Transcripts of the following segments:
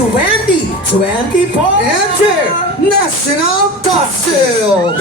2024 International Costume.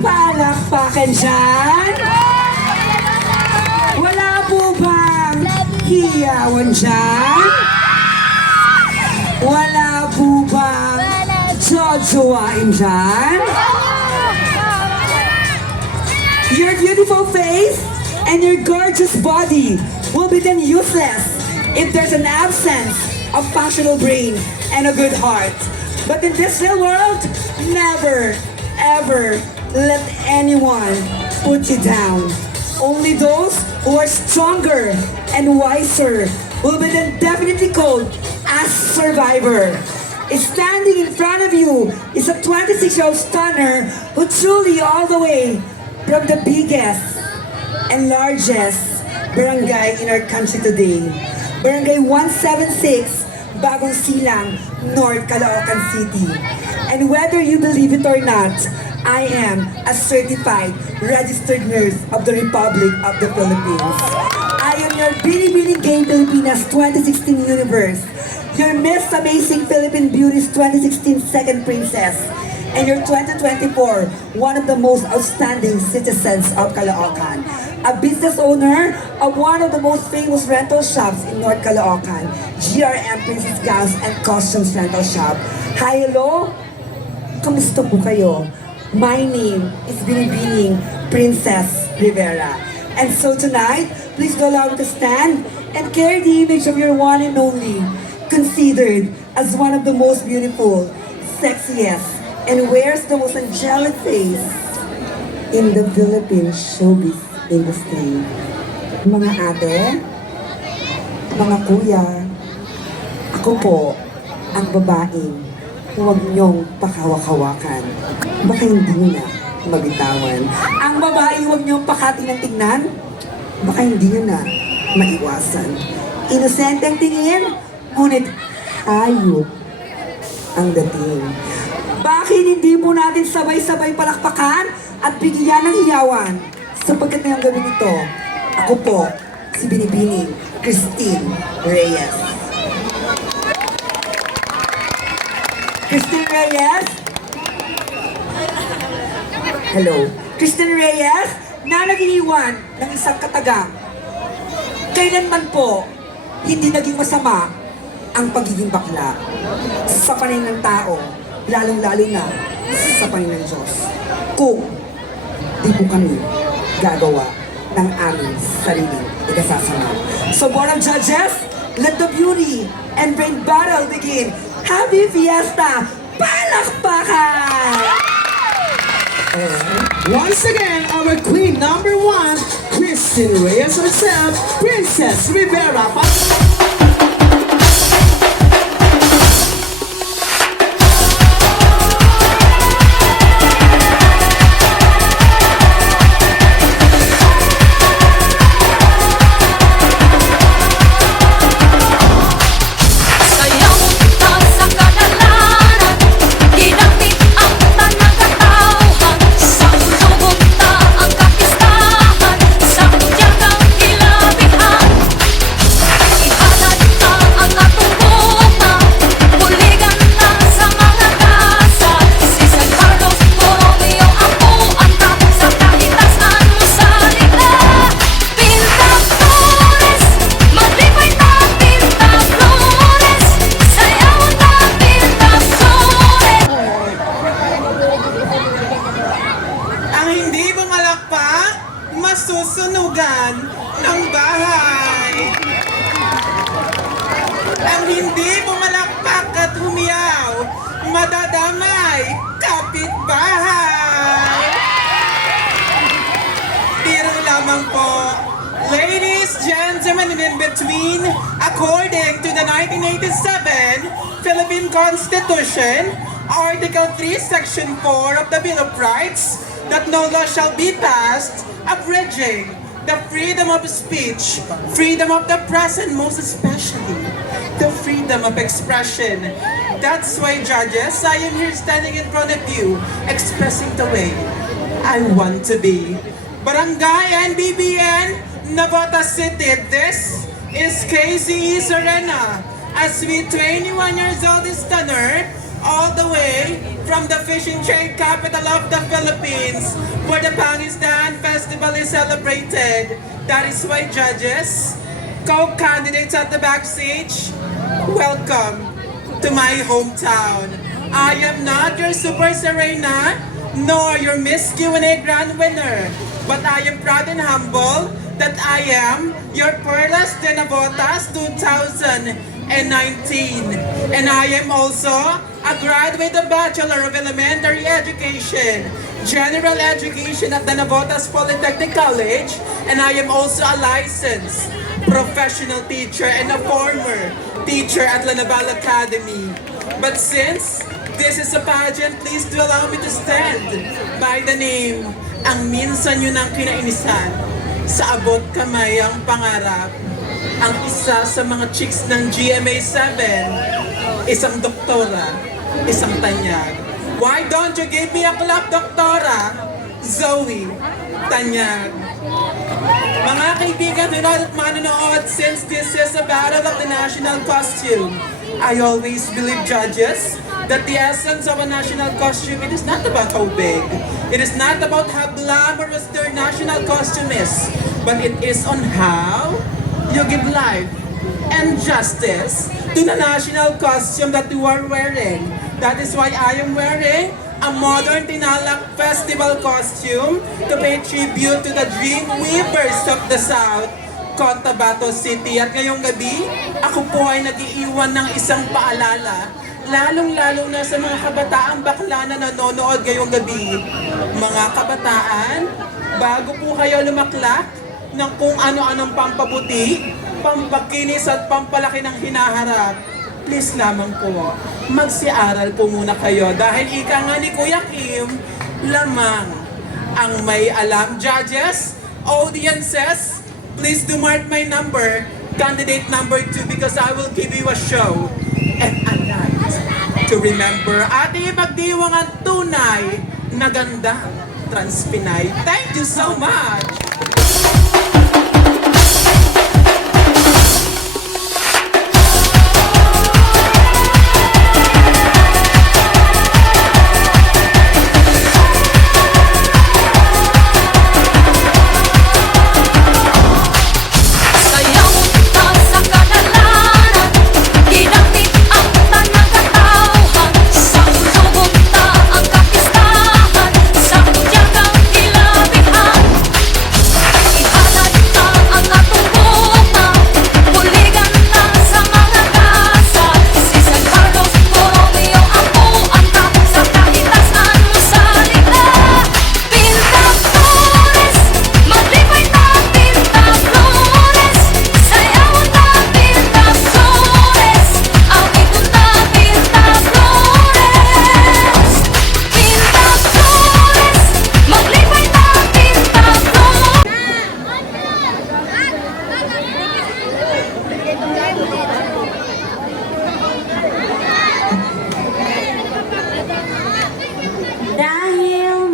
Palakpakan dyan? Wala po bang hiyawan dyan? Wala po bang jojowain dyan? Your beautiful face and your gorgeous body will be then useless if there's an absence of functional brain and a good heart. But in this real world, never, ever let anyone put you down. Only those who are stronger and wiser will be then definitely called as survivor. Standing in front of you is a 26-year-old stunner who truly all the way from the biggest and largest barangay in our country today. Barangay 176, Bagong Silang, North Caloocan City. And whether you believe it or not, I am a certified registered nurse of the Republic of the Philippines. I am your Binibining Game Pilipinas 2016 Universe, your Miss Amazing Philippine Beauties 2016 Second Princess, and your 2024 one of the most outstanding citizens of Caloocan, a business owner of one of the most famous rental shops in North Caloocan, GRM Princess Gowns and Costumes Rental Shop. Hi, hello! Kamusta po kayo? My name is Binibining Princess Rivera. And so tonight, please do allow me to stand and carry the image of your one and only, considered as one of the most beautiful, sexiest, and wears the most angelic face in the Philippine showbiz industry. Mga ate, mga kuya, ako po ang babaeng huwag niyong pakawak-hawakan. Baka hindi niyo na mabitawan. Ang babae huwag niyong pakatingnan-tingnan. Baka hindi niyo na maiwasan. Inosente ang tingin, ngunit hayop ang dating. Bakit hindi po natin sabay-sabay palakpakan at bigyan ng hiyawan? Sapagkat ngayong gabi nito, ako po, si Binibining Christine Reyes. Christine Reyes? Hello. Christine Reyes na nag-iwan ng isang katagang. Kailanman po, hindi naging masama ang pagiging bakla sa paningin ng tao, lalong-lalo na sa paningin ng Diyos. Kung di po kami gagawa ng aming sariling ikasasama. So, Board of Judges, let the beauty and brain battle begin. Happy Fiesta! Palakpakan! Once again, our queen number one, Christine Reyes herself, Princess Rivera. halaman ng bahay. Ang hindi pumalakpak at humiyaw, madadamay kapitbahay. Biro lamang po. Ladies, gentlemen, and in between, according to the 1987 Philippine Constitution, Article 3, Section 4 of the Bill of Rights, that no law shall be passed abridging the freedom of speech, freedom of the press, and most especially, the freedom of expression. That's why, judges, I am here standing in front of you, expressing the way I want to be. Barangay NBBN, Navotas City, this is KCE Serena. As we 21 years old is tenor, all the way from the fishing trade capital of the Philippines, where the Pangistan Festival is celebrated. That is why, judges, co-candidates at the backstage, welcome to my hometown. I am not your Super Serena, nor your Miss Q&A Grand Winner, but I am proud and humble that I am your Perlas de Navotas 2019. And I am also a graduate of Bachelor of Elementary Education, General Education at the Navotas Polytechnic College, and I am also a licensed professional teacher and a former teacher at La Naval Academy. But since this is a pageant, please do allow me to stand by the name ang minsan yun ang kinainisan. Sa abot kamay ang pangarap, ang isa sa mga chicks ng GMA 7, isang doktora, isang tanyag. Why don't you give me a clap, Doktora Zoe Tanyag? Mga kaibigan, at manonood, since this is a battle of the national costume, I always believe, judges, that the essence of a national costume, it is not about how big, it is not about how glamorous their national costume is, but it is on how you give life and justice to the national costume that you are wearing. That is why I am wearing a modern Tinalak Festival costume to pay tribute to the dream weavers of the South, Cotabato City. At ngayong gabi, ako po ay nag-iiwan ng isang paalala, lalong-lalo na sa mga kabataang bakla na nanonood ngayong gabi. Mga kabataan, bago po kayo lumaklak ng kung ano-anong pampabuti, pampakinis at pampalaki ng hinaharap, please lamang po, magsiaral po muna kayo. Dahil ika nga ni Kuya Kim, lamang ang may alam. Judges, audiences, please do mark my number, candidate number 2, because I will give you a show and a night to remember. Ating ipagdiwang ang tunay na ganda Transpinay. Thank you so much!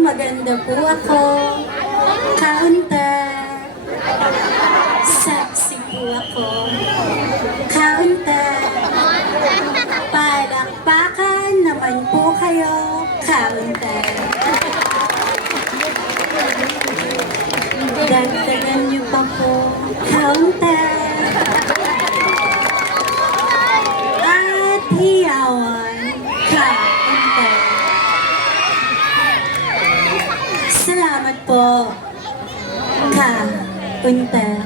Maganda po ako, kaunta. Sexy po ako, kaunta. Palakpakan naman po kayo, kaunta. Dagdagan niyo pa po, kaunta. At hiyawan, kaunta. Salamat po, kaunti.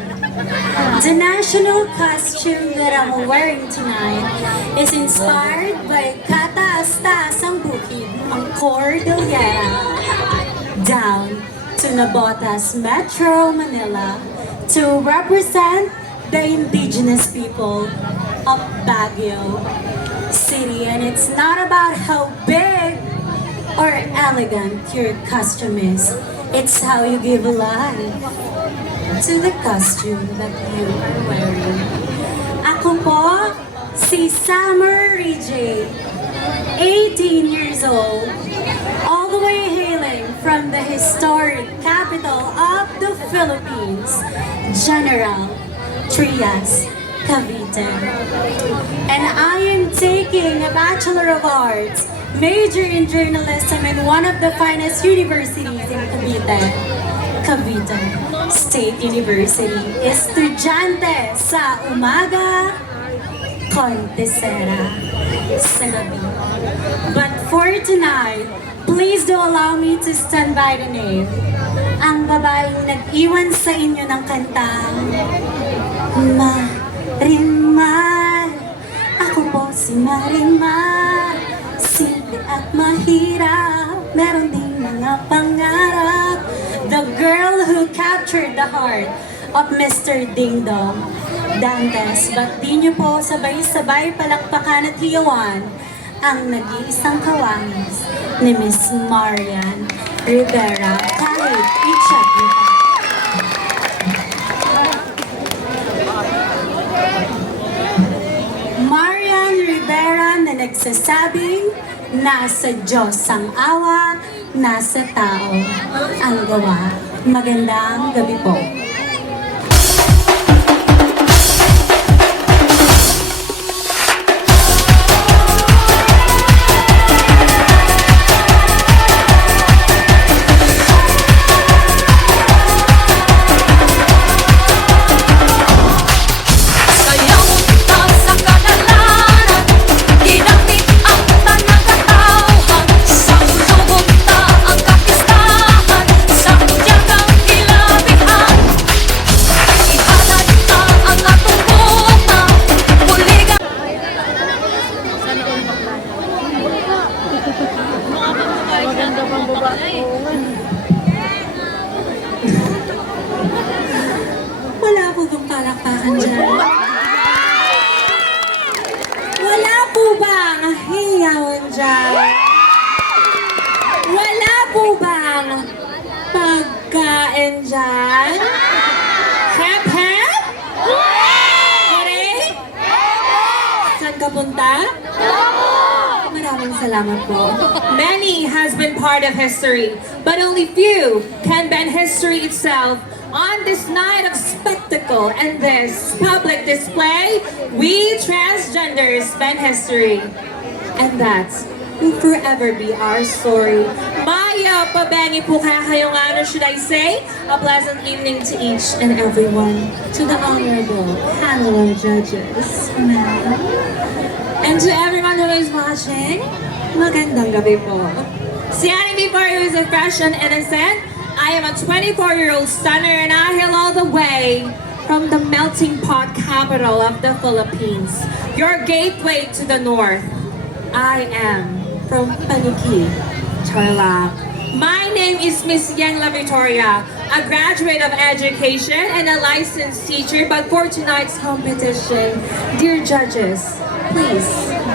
The national costume that I'm wearing tonight is inspired by kataas-taas ang bukid ng Cordillera down to Navotas, Metro Manila to represent the indigenous people of Baguio City. And it's not about how big or elegant your costume is. It's how you give life to the costume that you are wearing. Ako po, si Summer Rijay, 18 years old, all the way hailing from the historic capital of the Philippines, General Trias, Cavite. And I am taking a Bachelor of Arts, major in journalism in one of the finest universities in Cavite State University. Estudyante sa umaga, kontesera sa gabi. But for tonight, please do allow me to stand by the name. Ang babaeng nag-iwan sa inyo ng kantang Marimar. Ako po si Marimar. Simple at mahirap, meron ding mga pangarap. The girl who captured the heart of Mr. Ding Dong Dantes. But di niyo po sabay-sabay palakpakan at hiyawan ang nag-iisang kawangis ni Miss Marian Rivera. Kahit i-check niyo pa. Marian Rivera na nagsasabing nasa Diyos ang awa, nasa tao ang gawa. Magandang gabi po. Wala po bang palakpakan dyan? Wala po bang hiyawan dyan? Wala po bang pagkain dyan? Hep hep? Hooray? Saan ka punta? Maraming salamat po. Many has been part of history, but only few can bend history itself. On this night of spectacle and this public display, we transgenders bend history. And that will forever be our story. Maya pabengi po kaya kayong ano should I say? A pleasant evening to each and everyone. To the honorable panel of judges, ma'am. And to everyone who is watching, magandang gabi po. Standing before you is a fresh and innocent. I am a 24-year-old stunner and I hail all the way from the melting pot capital of the Philippines. Your gateway to the north. I am from Paniki, Tarlac. My name is Miss Yang La Victoria, a graduate of education and a licensed teacher. But for tonight's competition, dear judges, please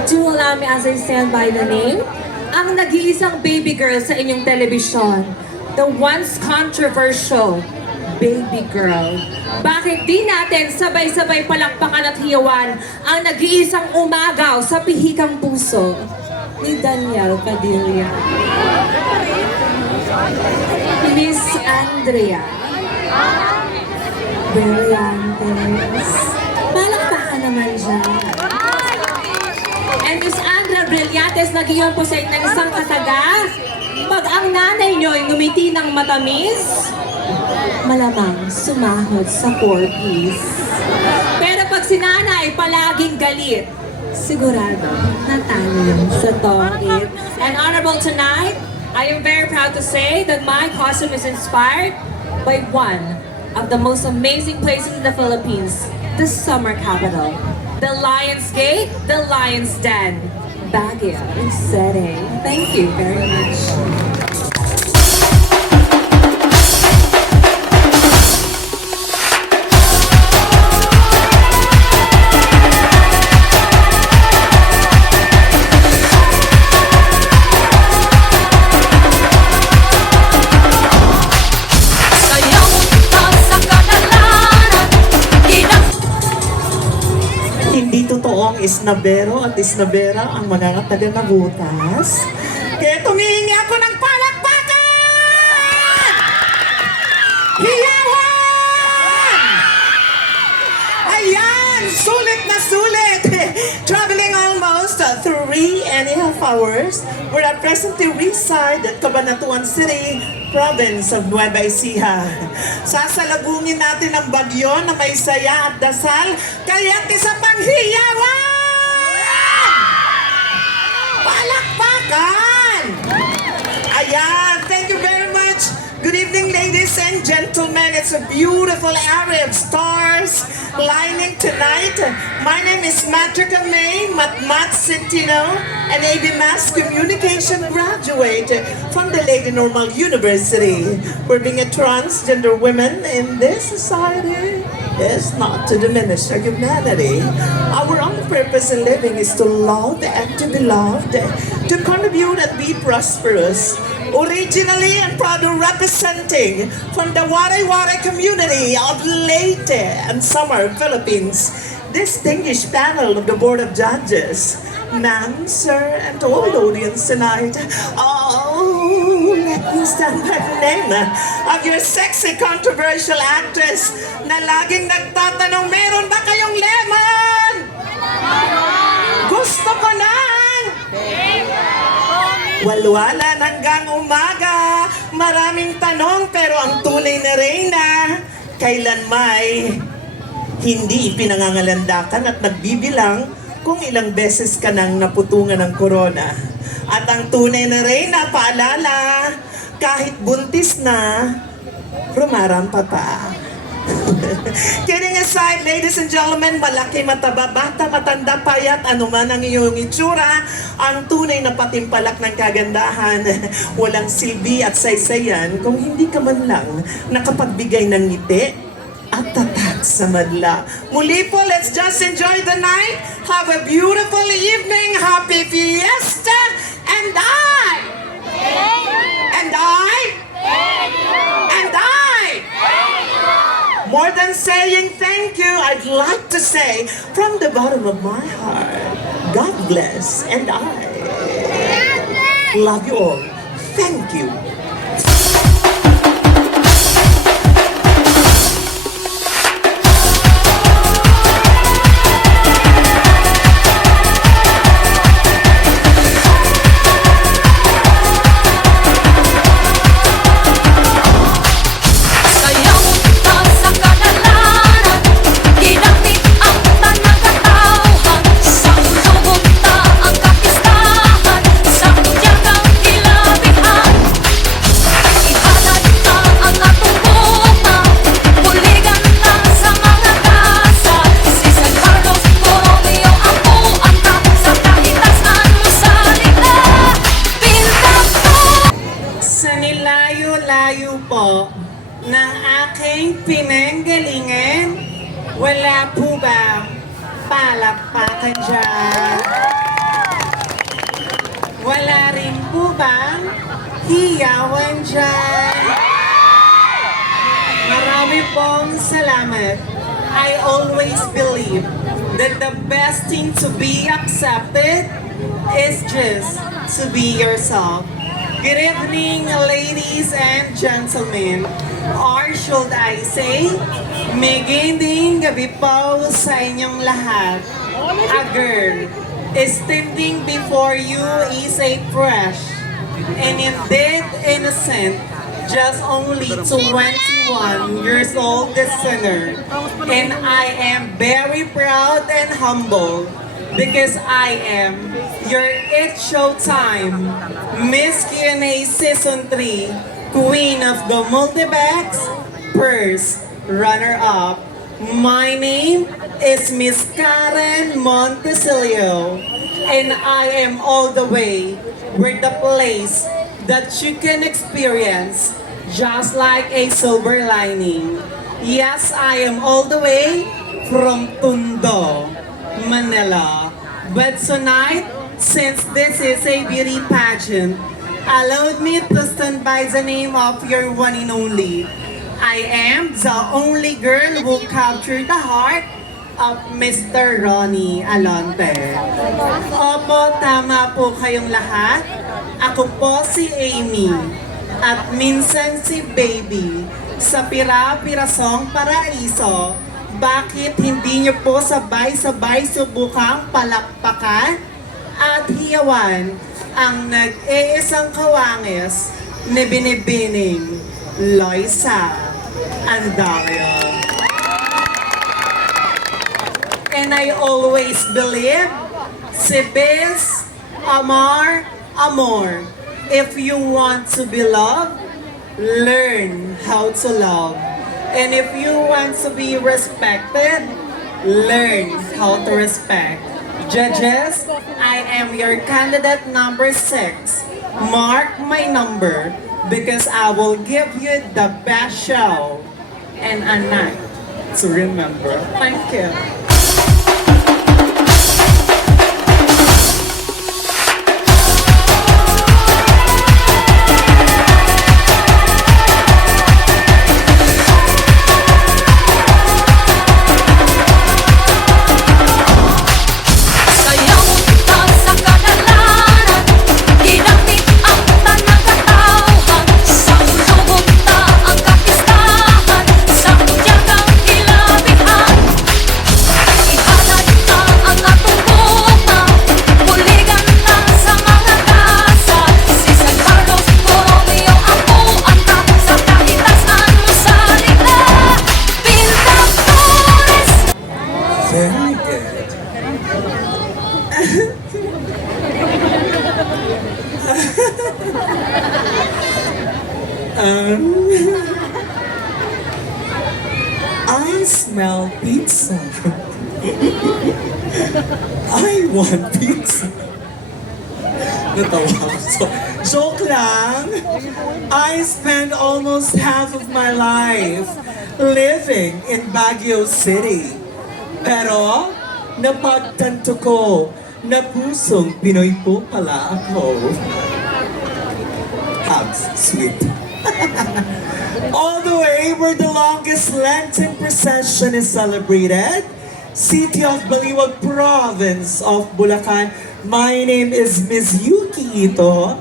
do allow me as I stand by the name, ang nag-iisang baby girl sa inyong telebisyon, the once controversial baby girl. Bakit di natin sabay-sabay palakpakan at hiyawan ang nag-iisang umagaw sa pihikang puso ni Daniel Padilla? Miss Andrea Brillantes. Palakpakan naman siya. And Miss Andrea Brillantes, nag-iyon po sa inyong isang kataga. Pag ang nanay nyo ay ngumiti ng matamis, malamang sumahod sa 4 Pero pag si nanay palaging galit, sigurado natalo yun sa tongit. And honorable tonight, I am very proud to say that my costume is inspired by one of the most amazing places in the Philippines, the summer capital. The Lion's Gate, the Lion's Den, Baguio City. Thank you very much. Hindi totoong isnabero at isnabera ang mga taga na butas. Kaya tumihingi ako ng palakpakan! Hiyawan! Ayan! Sulit na sulit! Traveling almost 3.5 hours, we're at presently reside at Cabanatuan City, province of Nueva Ecija. Sasalubungin natin ang bagyo na may saya at dasal, kaya't isa pang hiyawan! Palakpakan! Ayan, thank you very much. Good evening, ladies and gentlemen. It's a beautiful array of stars lining tonight. My name is Matrika May Matmat Centino, an AB Mass Communication graduate from the Lady Normal University. We're being a transgender women in this society is not to diminish our humanity. Our only purpose in living is to love and to be loved, to contribute and be prosperous. Originally and proudly representing from the Waray-Waray community of Leyte and Samar, Philippines, distinguished panel of the Board of Judges, ma'am, sir, and all the audience tonight. Oh, let me stand by the name of your sexy, controversial actress na laging nagtatanong, meron ba kayong lemon? Gusto ko ng walwalan hanggang umaga. Maraming tanong pero ang tunay na reyna kailan may hindi pinangangalandakan at nagbibilang kung ilang beses ka nang naputungan ng corona. At ang tunay na reyna, paalala, kahit buntis na, rumarampa pa. Kidding aside, ladies and gentlemen, malaki, mataba, bata, matanda, payat, anuman ang iyong itsura, ang tunay na patimpalak ng kagandahan, walang silbi at saysayan kung hindi ka man lang nakapagbigay ng ngiti at tatak sa madla. Muli po, let's just enjoy the night. Have a beautiful evening. Happy fiesta. And I. More than saying thank you, I'd like to say from the bottom of my heart, God bless, and I love you all. Thank you. Layo po ng aking pinanggalingan, wala po ba palakpakan dyan? Wala rin po bang hiyawan dyan? Marami pong salamat. I always believe that the best thing to be accepted is just to be yourself. Good evening, ladies and gentlemen. Or should I say, magandang gabi po sa inyong lahat. A girl standing before you is a fresh and indeed innocent, just only 21 years old listener. And I am very proud and humble because I am your It Showtime Miss Q&A Season 3 Queen of the Multibex, first runner-up. My name is Miss Karen Montesilio, and I am all the way with the place that you can experience just like a silver lining. Yes, I am all the way from Tondo, Manila. But tonight, since this is a beauty pageant, allow me to stand by the name of your one and only. I am the only girl who captured the heart of Mr. Ronnie Alonte. Opo, tama po kayong lahat. Ako po si Amy. At minsan si Baby. Sa Pira-Pirasong Paraiso, bakit hindi niyo po sabay-sabay subukang palakpakan at hiyawan ang nag-iisang kawangis ni Binibining Loisa Andario. And I always believe, si Biz, Amor, Amor. If you want to be loved, learn how to love. And if you want to be respected, learn how to respect. Judges, I am your candidate number 6. Mark my number because I will give you the best show and a night to remember. Thank you. Sayaw ka sa kadalanan, ginamit ang tanang katawhan. Sa sulubot na ang kapistahan, sa tiyagang kilabihan. Ihalad na ang atungkuhan, buligan na sa mga kasa. Si San Carlos, Borromeo, ang puanta, sa kahitasan mo sa likla. Pinta Flores. Very good. I smell pizza. I want pizza. Natawa ako. Joke lang. I spend almost half of my life living in Baguio City. Pero, napagtanto ko na pusong Pinoy po pala ako. Hugs, sweet. All the way where the longest Lenten procession is celebrated, City of Baliwag Province of Bulacan. My name is Miss Yuki Ito,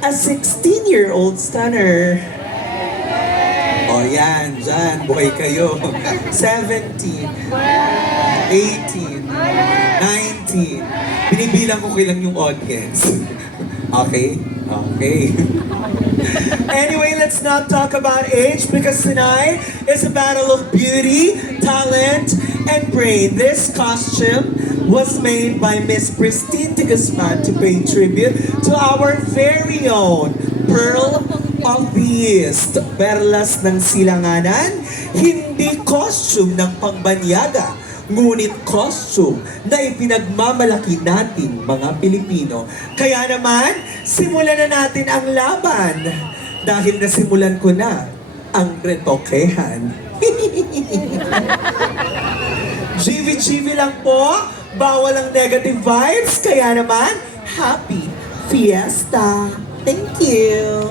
a 16-year-old stunner. O yan, dyan, buhay kayo. 17, 18, 19. Binibilang ko kailan yung audience. Okay? Okay. Anyway, let's not talk about age because tonight is a battle of beauty, talent, and brain. This costume was made by Miss Pristine de Guzman to pay tribute to our very own Pearl of the East. Perlas ng silanganan, hindi costume ng pangbanyaga, ngunit costume na ipinagmamalaki natin mga Pilipino. Kaya naman, simulan na natin ang laban dahil nasimulan ko na ang retokehan. GV lang po, bawal ang negative vibes, kaya naman, happy fiesta! Thank you!